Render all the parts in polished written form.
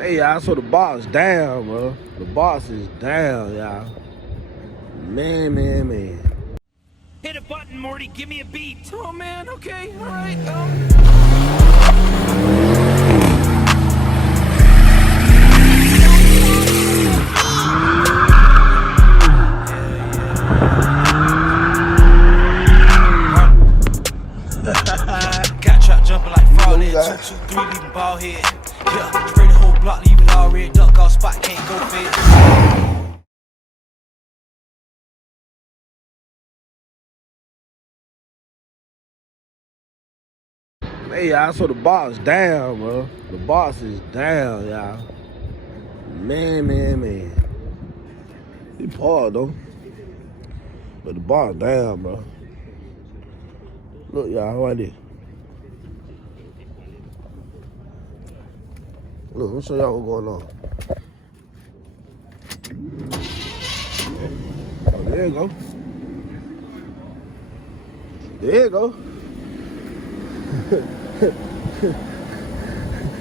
Hey, y'all, so the box down, bro. The box is down, y'all. Man. Hit a button, Morty. Give me a beat. Oh, man. Okay. All right. Got trap jumping like fraud. 2, 2, 3, leaving ball head. Yeah, spray the whole block, leave it all red. Duck off spot, can't go fed. Hey, y'all, so the box down, bro. The box is down, y'all. Man. He paused, though. But the box down, bro. Look, y'all, how I did. Look, let me show y'all what's going on. Oh, there you go. There you go.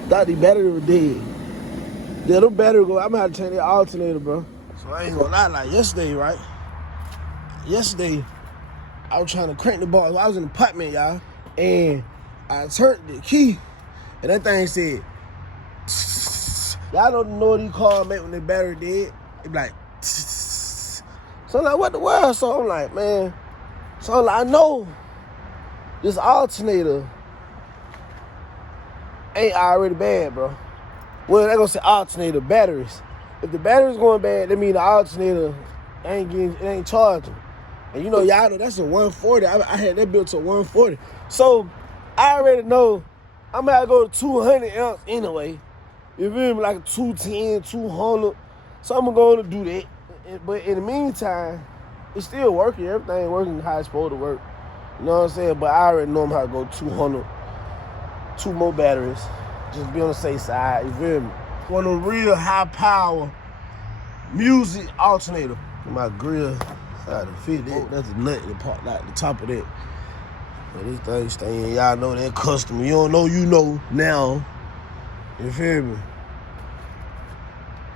Thought the battery was dead. Yeah, them battery go. I'm gonna have to change the alternator, bro. So I ain't gonna lie, like yesterday, right? Yesterday, I was trying to crank the ball. I was in the apartment, y'all, and I turned the key, and that thing said, y'all don't know what these cars make when the battery dead. It be like, so I'm like, what the world? So I'm like, man. So I'm like, I know this alternator ain't already bad, bro. Well, they gonna say alternator batteries. If the battery's going bad, that mean the alternator ain't charging. And you know, y'all know that's a 140. I had that built to 140. So I already know I'm gonna go to 200 amps anyway. You feel me? Like a 210, 200. So I'm gonna do that. But in the meantime, it's still working. Everything working how it's supposed to work. You know what I'm saying? But I already know I'm how to go 200. 2 more batteries. Just be on the safe side. You feel me? One of the real high power music alternator. My grill had to fit that. That's a nut that popped out the top of that. But this thing staying, y'all know that customer. You don't know, you know now. You feel me?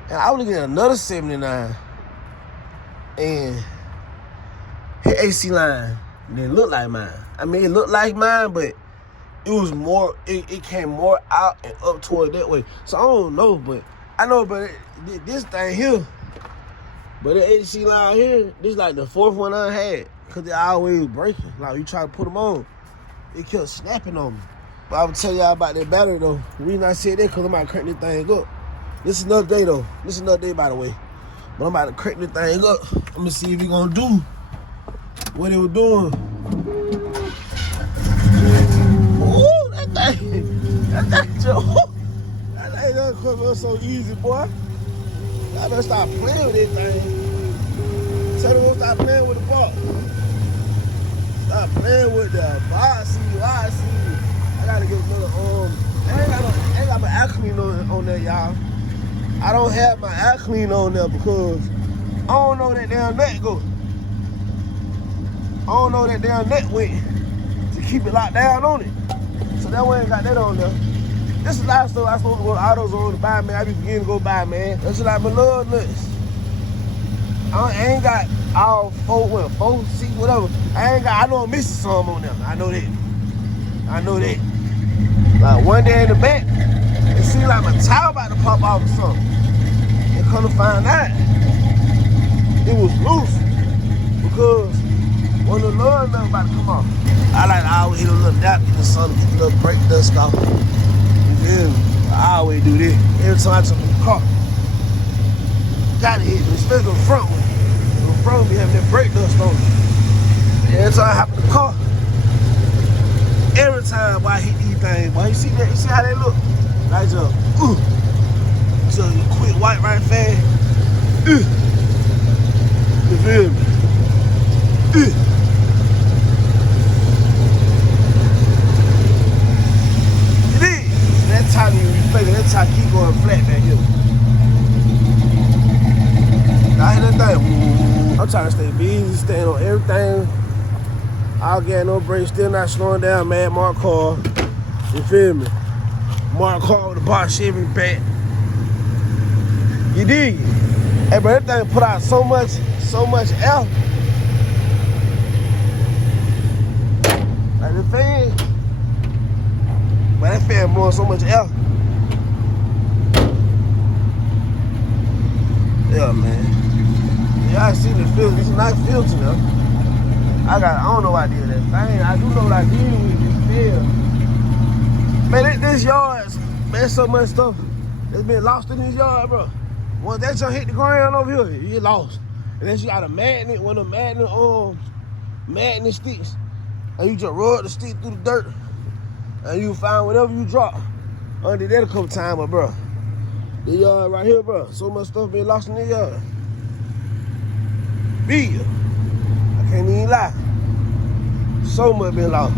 And I was looking at another 79 and his AC line didn't look like mine. I mean, it looked like mine, but it was more, it came more out and up toward that way. So I don't know, but I know, but this thing here, but the AC line here, this like the 4th one I had, because they always breaking. Like, you try to put them on, it kept snapping on me. But I would tell y'all about that battery, though. The reason I said that, because I'm about to crank this thing up. This is another day, though. This is another day, by the way. But I'm about to crank this thing up. I'm going to see if he going to do what he was doing. Ooh, that thing done come up so easy, boy. Y'all better stop playing with this thing. Tell them to stop playing with the ball. Stop playing with the ball. See you. I gotta get another I ain't got my air cleaner on there, y'all. I don't have my air cleaner on there because I don't know that damn nut go. I don't know that damn nut went to keep it locked down on it. So that way I ain't got that on there. This is a lot of stuff I supposed to go to AutoZone to buy, man. I be forgetting to go buy, man. That's just like my little nuts. I ain't got all 4 seats, whatever. I know I'm missing some on them. I know that. Like one day in the back, it seemed like my tire about to pop off or something. And come to find out, it was loose because one of the little nuts about to come off. I like to always hit a little nap in the sun to get a little brake dust off. Yeah, I always do this. Every time I jump in the car, gotta hit it, especially the front one. The front one be having that brake dust on it. Every time I hop in the car, every time I hit these things, boy, you see that? You see how they look? Like just, you quick white right fast. You feel me? That time you reflect, that time keep going flat back here. I hit that thing. I'm trying to stay busy, staying on everything. I'll get no break, still not slowing down. MaddMarksCars, you feel me? Mark Car with the bar Chevy in the back. You dig? Hey, bro, that thing put out so much air. Like the fan, man, that fan blowing so much air. Yeah, man. Yeah, I see the filter. It's a nice filter now. I don't know what I did with that thing. I do know what I did with this film. Man, this yard, man, so much stuff that's been lost in this yard, bro. Once that junk hit the ground over here, you get lost. And then you got a magnet, one of the magnet sticks. And you just rub the stick through the dirt. And you find whatever you drop. I did that a couple times, but bro. The yard right here, bro. So much stuff been lost in the yard. Be I can't even lie. So much been lost.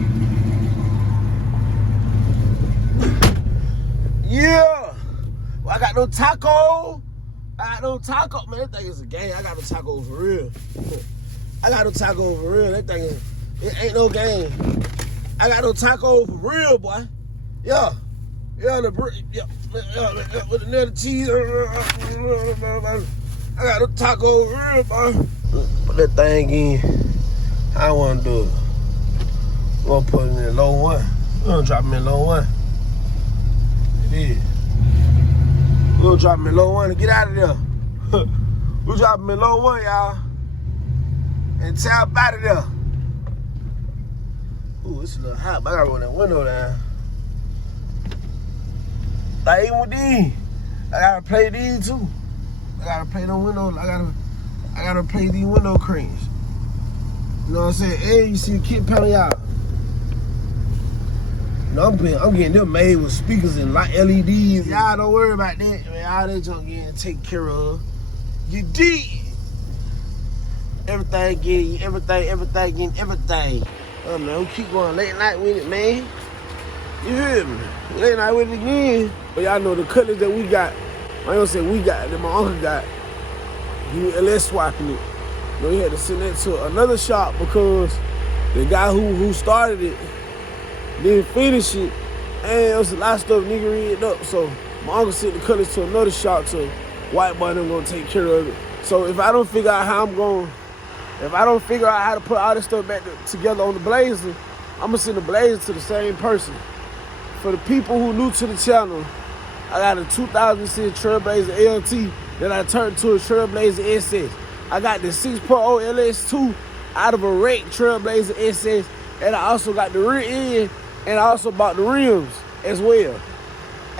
Yeah. Well, I got no taco. Man, that thing is a game. I got no taco for real. I got no taco for real. That thing is, it ain't no game. I got no taco for real, boy. Yeah. Yeah, with the nether cheese. I got no taco for real, boy. Put that thing in. I don't want to do it. I'm going to put it in low one. We're going to drop him in low one. It is. We'll drop him in low one to get out of there. We'll drop him in low one, y'all. And tap out of there. Ooh, it's a little hot, but I gotta roll that window down. Like even with these, I gotta play these too. I gotta play them windows. I gotta play these window cranes. You know what I'm saying? Hey, you see a kid panel out. You know, I'm getting them made with speakers and like LEDs. Y'all don't worry about that. Man, all that junk getting taken care of. You dig? Everything getting everything. Oh man, we keep going late night with it, man. You hear me? Late night with it again. But y'all know the cutlets that we got. I ain't gonna say we got, that my uncle got. He LS swapping it. You know, he had to send that to another shop because the guy who started it didn't finish it, and there was a lot of stuff nigga rigged up. So my uncle sent the cutlets to another shop to white boy them gonna take care of it. So if I don't figure out how to put all this stuff back together on the Blazer, I'm gonna send the Blazer to the same person. For the people who new to the channel, I got a 2006 Trailblazer LT that I turned to a Trailblazer SS. I got the 6.0 LS2 out of a wreck Trailblazer SS, and I also got the rear end, and I also bought the rims as well.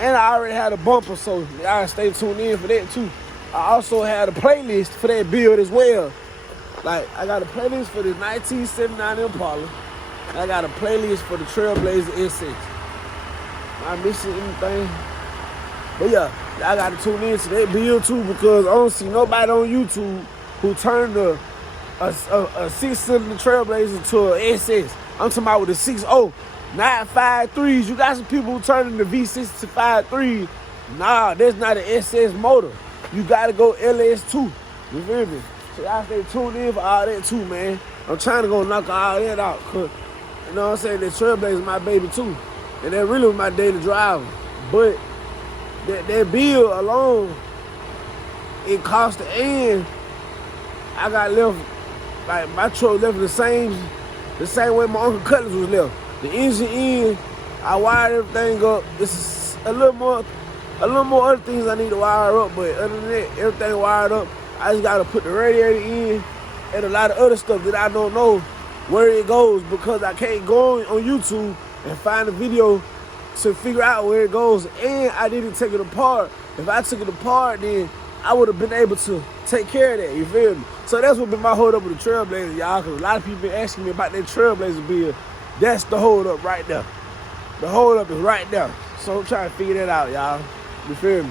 And I already had a bumper, so y'all stay tuned in for that too. I also had a playlist for that build as well. Like, I got a playlist for the 1979 Impala, and I got a playlist for the Trailblazer SS. Am I missing anything? But yeah, I gotta tune in to that build too, because I don't see nobody on YouTube who turned a 6-cylinder Trailblazer to an SS. I'm talking about with a 6.0, not 5.3s. You got some people who turn the V6 to 5.3. Nah, that's not an SS motor. You gotta go LS2. You feel me? So y'all stay tuned in for all that too, man. I'm trying to go knock all that out, cause you know what I'm saying, that Trailblazer is my baby too. And that really was my daily driver. But that bill alone, it cost the end. I got left, like my truck left the same way my Uncle Cutlass was left. The engine in, I wired everything up. This is a little more other things I need to wire up, but other than that, everything wired up. I just gotta put the radiator in and a lot of other stuff that I don't know where it goes, because I can't go on YouTube and find a video to figure out where it goes, and I didn't take it apart. If I took it apart, then I would have been able to take care of that, you feel me? So that's what been my hold up with the Trailblazer, y'all, because a lot of people been asking me about that Trailblazer build. That's the hold up right there. The hold up is right there. So I'm trying to figure that out, y'all. You feel me?